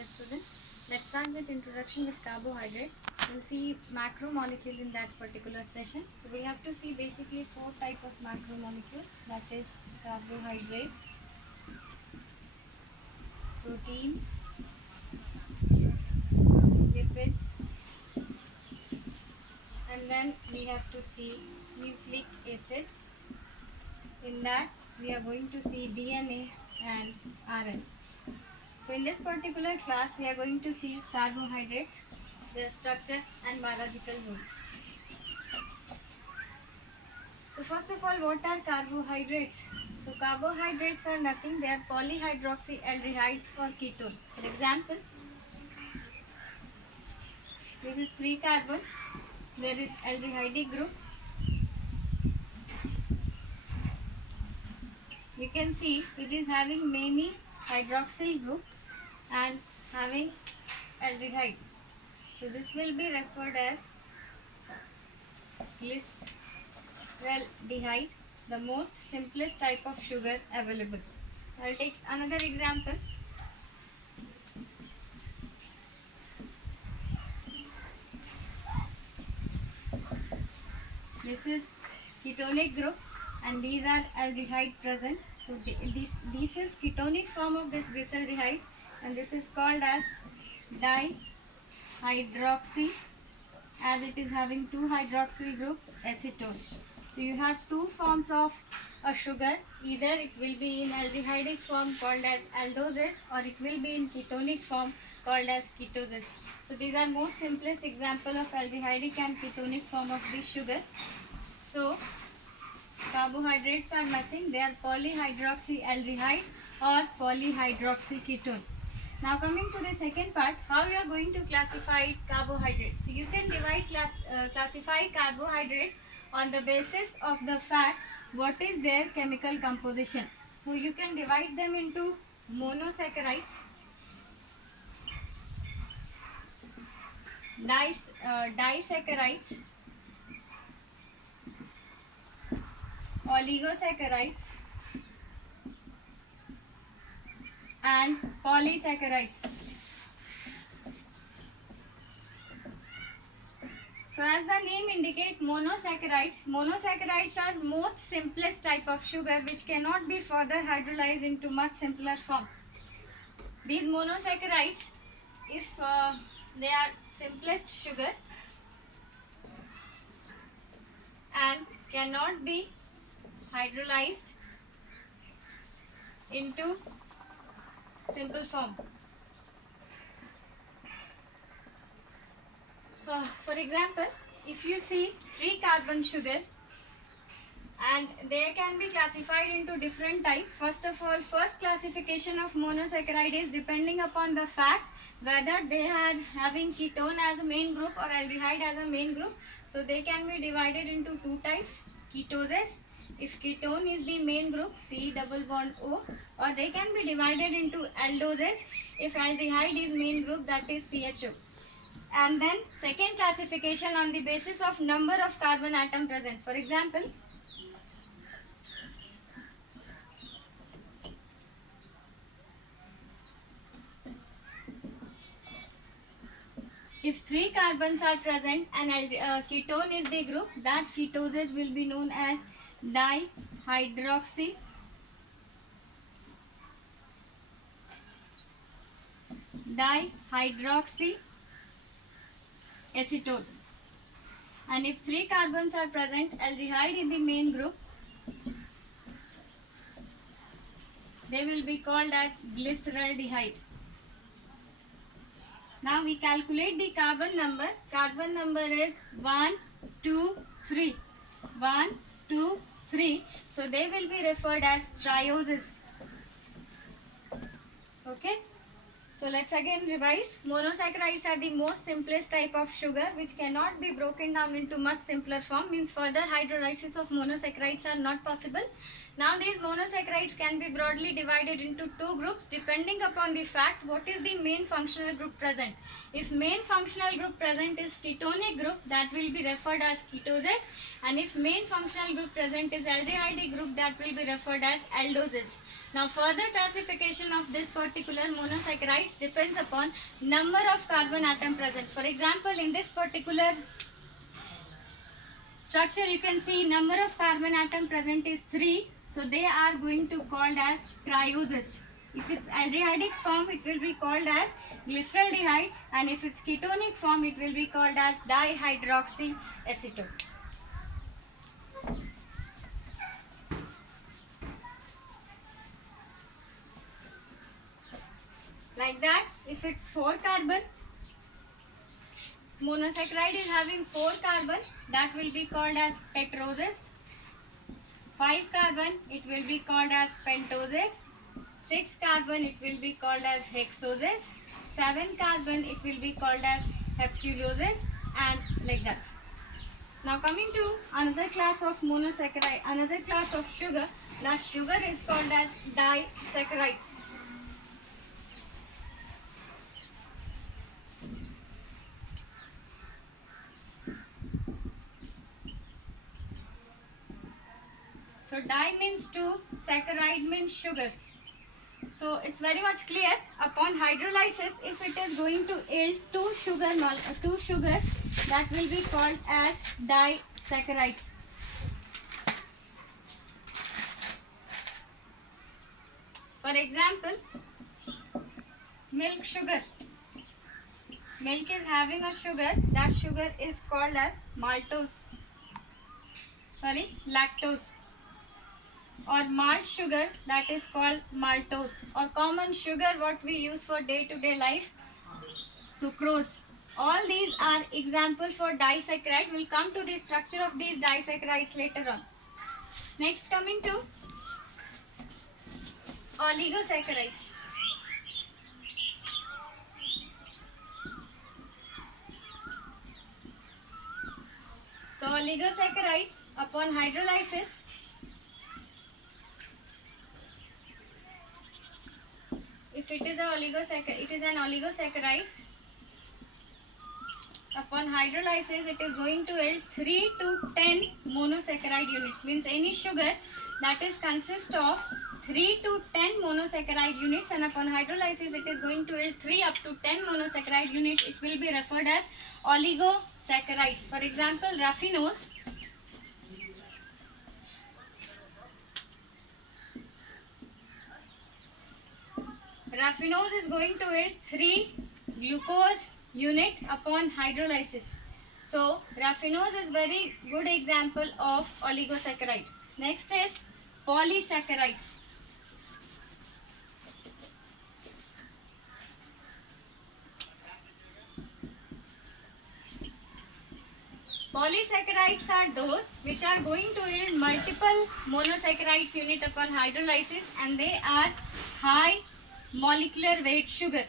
dear student. Let's start with introduction with carbohydrate. We'll see macromolecule in that particular session. So we have to see basically four type of macromolecule, that is carbohydrate, proteins, lipids, and then we have to see nucleic acid. In that we are going to see DNA and RNA. So in this particular class we are going to see carbohydrates, their structure and biological role. So first of all, what are carbohydrates? So carbohydrates are nothing, they are polyhydroxyaldehydes for ketone. For example, this is 3 carbon, there is aldehyde group. You can see it is having many hydroxyl group and having aldehyde. So this will be referred as glyceraldehyde, the most simplest type of sugar available. I'll take another example. This is ketonic group and these are aldehyde present. So this is ketonic form of this glyceraldehyde and this is called as dihydroxy, as it is having 2 hydroxyl group, acetone. So you have two forms of a sugar, either it will be in aldehydic form called as aldoses or it will be in ketonic form called as ketoses. So these are most simplest example of aldehydic and ketonic form of this sugar. So carbohydrates are nothing, they are polyhydroxyaldehyde or polyhydroxyketone. Now coming to the second part, how you are going to classify carbohydrates. So you can classify carbohydrate on the basis of the fact what is their chemical composition. So you can divide them into monosaccharides, disaccharides, oligosaccharides and polysaccharides. So as the name indicates, monosaccharides are most simplest type of sugar which cannot be further hydrolyzed into much simpler form. These monosaccharides, if they are simplest sugar and cannot be hydrolyzed into simple form. For example, if you see 3 carbon sugar and they can be classified into different type. First of all, first classification of monosaccharide is depending upon the fact whether they are having ketone as a main group or aldehyde as a main group. So they can be divided into 2 types, ketoses. If ketone is the main group, C double bond O, or they can be divided into aldoses. If aldehyde is main group, that is CHO. And then second classification on the basis of number of carbon atom present. For example, if 3 carbons are present and ketone is the group, that ketoses will be known as dihydroxy acetone. And if 3 carbons are present, aldehyde in the main group, they will be called as glyceraldehyde. Now we calculate the carbon number. Carbon number is 1, 2, 3. 1, 2, 3. So they will be referred as trioses. Okay. So let's again revise. Monosaccharides are the most simplest type of sugar which cannot be broken down into much simpler form. Means further hydrolysis of monosaccharides are not possible. Now these monosaccharides can be broadly divided into two groups depending upon the fact what is the main functional group present. If main functional group present is ketonic group, that will be referred as ketoses, and if main functional group present is aldehyde group, that will be referred as aldoses. Now further classification of this particular monosaccharides depends upon number of carbon atom present. For example, in this particular structure you can see number of carbon atom present is 3, so they are going to called as trioses. If it's aldehydic form, it will be called as glyceraldehyde, and if it's ketonic form, it will be called as dihydroxyacetone. Like that, if it's 4 carbon, monosaccharide is having 4 carbon, that will be called as tetroses. 5 carbon, it will be called as pentoses. 6 carbon, it will be called as hexoses. 7 carbon, it will be called as heptuloses, and like that. Now coming to another class of monosaccharide, another class of sugar. Now sugar is called as disaccharides. So di means 2, saccharide means sugars. So it's very much clear. Upon hydrolysis, if it is going to yield two sugars, that will be called as disaccharides. For example, milk sugar. Milk is having a sugar. That sugar is called as lactose. Or malt sugar, that is called maltose. Or common sugar what we use for day-to-day life, sucrose. All these are example for disaccharide. We'll come to the structure of these disaccharides later on. Next, coming to oligosaccharides. So oligosaccharides, upon hydrolysis, if it is an oligosaccharides. Upon hydrolysis, it is going to yield 3 to 10 monosaccharide unit. Means any sugar that is consist of 3 to 10 monosaccharide units, and upon hydrolysis, it is going to yield 3 up to 10 monosaccharide unit. It will be referred as oligosaccharides. For example, raffinose. Raffinose is going to yield 3 glucose unit upon hydrolysis. So raffinose is very good example of oligosaccharide. Next is polysaccharides. Polysaccharides are those which are going to yield multiple monosaccharides unit upon hydrolysis, and they are high molecular weight sugar.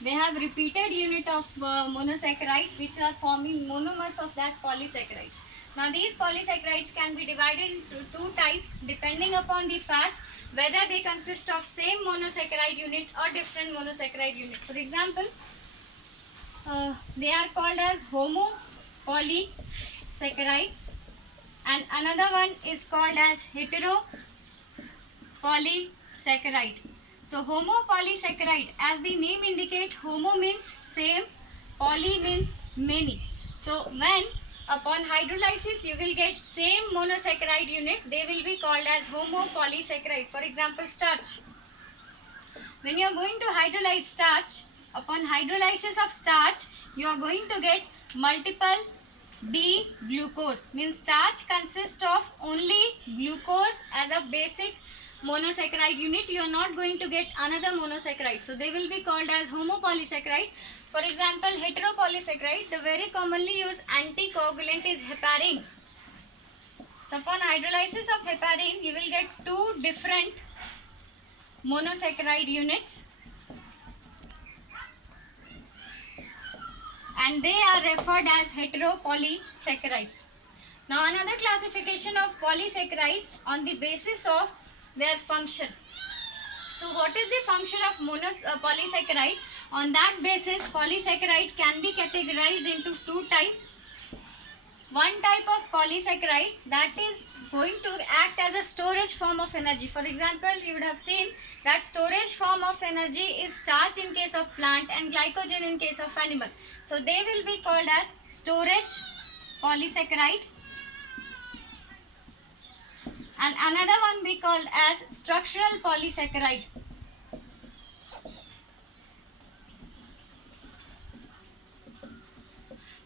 They have repeated unit of monosaccharides which are forming monomers of that polysaccharides. Now these polysaccharides can be divided into two types depending upon the fact whether they consist of same monosaccharide unit or different monosaccharide unit. For example, they are called as homopolysaccharides, and another one is called as heteropolysaccharide. So homopolysaccharide, as the name indicate, homo means same, poly means many. So when upon hydrolysis you will get same monosaccharide unit, they will be called as homopolysaccharide. For example, starch. When you are going to hydrolyze starch, upon hydrolysis of starch, you are going to get multiple D-glucose. Means starch consists of only glucose as a basic monosaccharide unit. You are not going to get another monosaccharide. So they will be called as homopolysaccharide. For example, heteropolysaccharide, the very commonly used anticoagulant is heparin. So upon hydrolysis of heparin, you will get two different monosaccharide units, and they are referred as heteropolysaccharides. Now another classification of polysaccharide on the basis of their function. So what is the function of polysaccharide? On that basis, polysaccharide can be categorized into two types. One type of polysaccharide that is going to act as a storage form of energy. For example, you would have seen that storage form of energy is starch in case of plant and glycogen in case of animal. So they will be called as storage polysaccharide. And another one we called as structural polysaccharide.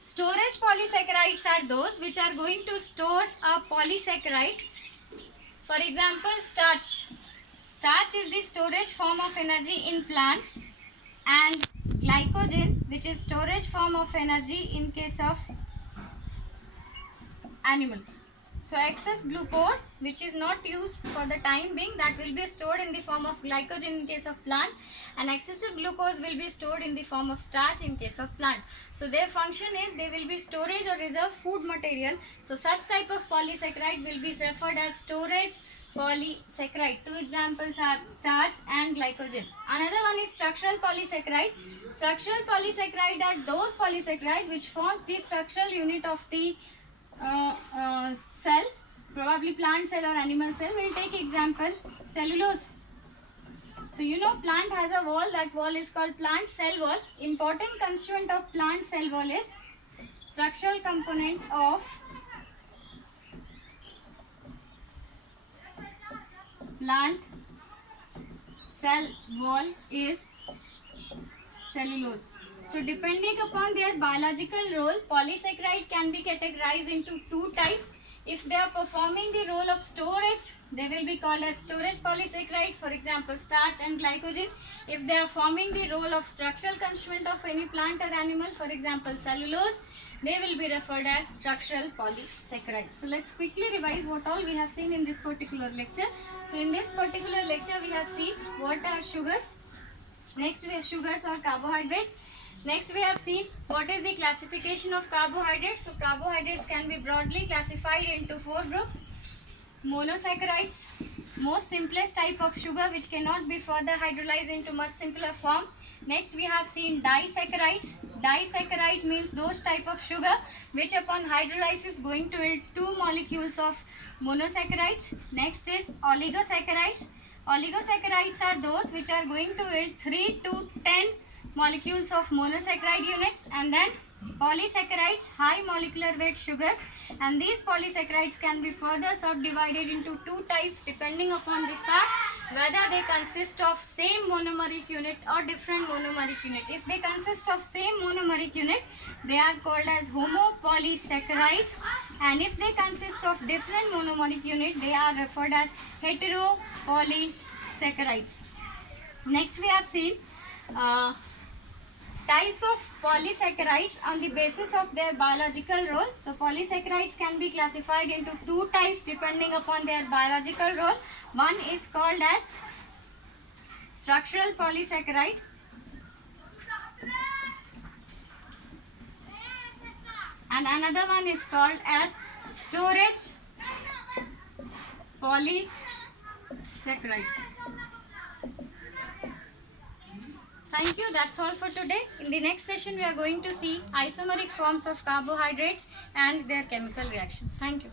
Storage polysaccharides are those which are going to store a polysaccharide. For example, starch. Starch is the storage form of energy in plants, and glycogen, which is storage form of energy in case of animals. So excess glucose, which is not used for the time being, that will be stored in the form of glycogen in case of plant, and excessive glucose will be stored in the form of starch in case of plant. So their function is they will be storage or reserve food material. So such type of polysaccharide will be referred as storage polysaccharide. Two examples are starch and glycogen. Another one is structural polysaccharide. Structural polysaccharide are those polysaccharide which forms the structural unit of the cell, probably plant cell or animal cell. We'll take example cellulose. So you know plant has a wall, that wall is called plant cell wall. Important constituent of plant cell wall is structural component of plant cell wall is cellulose. So depending upon their biological role, polysaccharide can be categorized into two types. If they are performing the role of storage, they will be called as storage polysaccharide, for example starch and glycogen. If they are forming the role of structural constituent of any plant or animal, for example cellulose, they will be referred as structural polysaccharide. So let's quickly revise what all we have seen in this particular lecture. So in this particular lecture we have seen what are sugars. Next we have sugars or carbohydrates. Next we have seen what is the classification of carbohydrates. So carbohydrates can be broadly classified into four groups. Monosaccharides, most simplest type of sugar which cannot be further hydrolyzed into much simpler form. Next we have seen disaccharides. Disaccharide means those type of sugar which upon hydrolysis going to yield two molecules of monosaccharides. Next is oligosaccharides. Oligosaccharides are those which are going to yield 3 to 10 molecules of monosaccharide units. And then polysaccharides, high molecular weight sugars, and these polysaccharides can be further subdivided into two types depending upon the fact whether they consist of same monomeric unit or different monomeric unit. If they consist of same monomeric unit, they are called as homopolysaccharides, and if they consist of different monomeric unit, they are referred as heteropolysaccharides. Next we have seen types of polysaccharides on the basis of their biological role. So polysaccharides can be classified into two types depending upon their biological role. One is called as structural polysaccharide, and another one is called as storage polysaccharide. Thank you. That's all for today. In the next session, we are going to see isomeric forms of carbohydrates and their chemical reactions. Thank you.